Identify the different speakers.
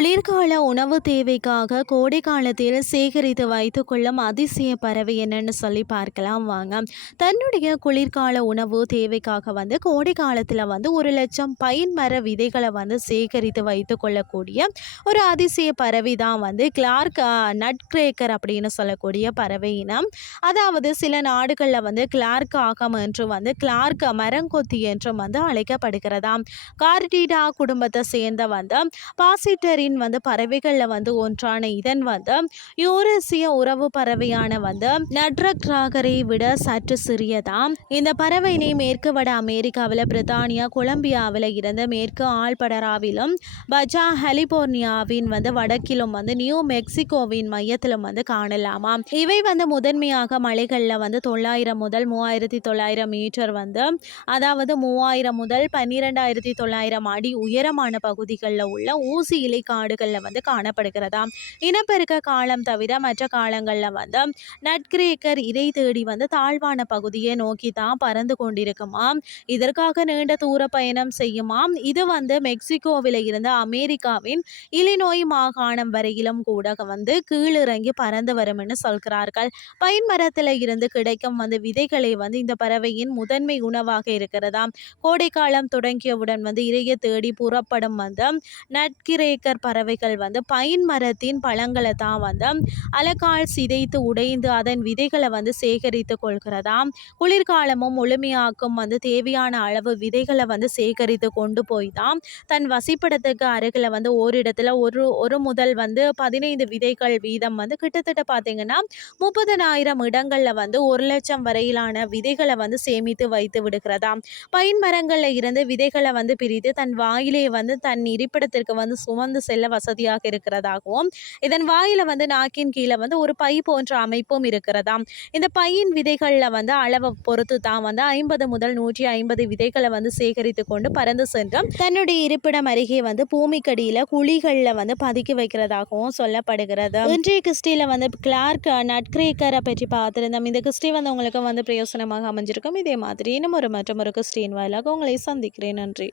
Speaker 1: குளிர்கால உணவு தேவைக்காக கோடை காலத்தில் சேகரித்து வைத்துக்கொள்ளும் அதிசய பறவை என்னன்னு சொல்லி பார்க்கலாம் வாங்க. தன்னுடைய குளிர்கால உணவு தேவைக்காக வந்து கோடை காலத்தில் வந்து ஒரு லட்சம் பைன் மர விதைகளை வந்து சேகரித்து வைத்துக்கொள்ளக்கூடிய ஒரு அதிசய பறவை தான் வந்து கிளார்க் நட்கிரேக்கர் அப்படின்னு சொல்லக்கூடிய பறவை இனம். அதாவது சில நாடுகளில் வந்து கிளார்க் ஆகம் என்றும் வந்து கிளார்க் மரங்கொத்தி என்றும் வந்து அழைக்கப்படுகிறதாம். கார்டிடா குடும்பத்தை சேர்ந்த வந்து பாசிட்டரின் வந்து பறவைகளில் வந்து ஒன்றான இதன் வந்து யூரேசிய உறவு பறவையான வந்து நட்ரக் ராகரை விட சற்று சிறியதாம். இந்த பறவையினை மேற்கு வட அமெரிக்காவில் பிரித்தானியா கொலம்பியாவில் இருந்து மேற்கு ஆழ்படராவிலும் பஜா ஹலிபோர்னியாவின் வந்து வடக்கிலும் வந்து நியூ மெக்சிகோவின் மையத்திலும் வந்து காணலாமாம். இவை வந்து முதன்மையாக மலைகளில் வந்து தொள்ளாயிரம் முதல் மூவாயிரத்தி தொள்ளாயிரம் மீட்டர் வந்து அதாவது மூவாயிரம் முதல் பன்னிரெண்டாயிரத்தி தொள்ளாயிரம் அடி உயரமான பகுதிகளில் உள்ள ஊசி இலை காடுகளில் வந்து காணப்படுகிறதாம். இனப்பெருக்க காலம் தவிர மற்ற காலங்களில் வந்து நட்கிரேக்கர் இதை தேடி வந்து தாழ்வான பகுதியை நோக்கி தான் பறந்து கொண்டிருக்குமாம். இதற்காக நீண்ட தூர பயணம் செய்யுமாம். இது வந்து மெக்சிகோவில் இருந்து அமெரிக்காவின் இலினோய் மாகாணம் வரையிலும் கூட வந்து கீழிறங்கி பறந்து வரும்னு சொல்கிறார்கள். பைன் மரத்தில் இருந்து கிடைக்கும் வந்து விதைகளை வந்து இந்த பறவையின் முதன்மை உணவாக இருக்கிறதாம். கோடைக்காலம் தொடங்கியவுடன் வந்து இறைய தேடி புறப்படும் வந்து நட்கிரேக்கர் பறவைகள் வந்து பைன் மரத்தின் பழங்களை தான் வந்து அலக்கால் சிதைத்து உடைந்து அதன் விதைகளை வந்து சேகரித்து கொள்கிறதாம். குளிர்காலமும் முழுமையாக்கும் வந்து தேவையான அளவு விதைகளை வந்து சேகரித்து கொண்டு போய் தான் தன் வசிப்பிடத்துக்கு அருகில் வந்து ஓரிடத்தில் ஒரு ஒரு முதல் வந்து பதினைந்து விதைகள் வீதம் வந்து கிட்டத்தட்ட பார்த்தீங்கன்னா முப்பதனாயிரம் இடங்களில் வந்து ஒரு லட்சம் வரையிலான விதைகளை வந்து சேமித்து வைத்து விடுகிறதாம். பைன் மரங்களில் இருந்து விதைகளை வந்து பிரித்து தன் வாயிலே வந்து தன் இருப்பிடத்திற்கு வந்து சுமந்து செல்ல வசதியாக இருக்கிறதாகவும் இதன் வாயில வந்து நாக்கின் கீழே வந்து ஒரு பை போன்ற அமைப்பும் இருக்கிறதாம். இந்த பையின் விதைகளில் வந்து அளவை பொறுத்து தான் வந்து ஐம்பது முதல் நூற்றி ஐம்பது விதைகளை வந்து சேகரித்து கொண்டு பறந்து சென்று தன்னுடைய இருப்பிடம் அருகே வந்து பூமிக்கடியில் குழிகளில் வந்து பதுக்கி வைக்கிறதாகவும் சொல்லப்படுகிறது. இன்றைய கிறிஸ்டியில் வந்து கிளார்க் நட்கிரேக்கரை பற்றி பார்த்துருந்தோம். இந்த கிறிஸ்டி வந்து உங்களுக்கு வந்து பிரயோசனமாக அமைஞ்சிருக்கும். இதே மாதிரி இன்னும் ஒரு மற்றும் ஒரு கிறிஸ்டின் வாயிலாக உங்களை சந்திக்கிறேன். நன்றி.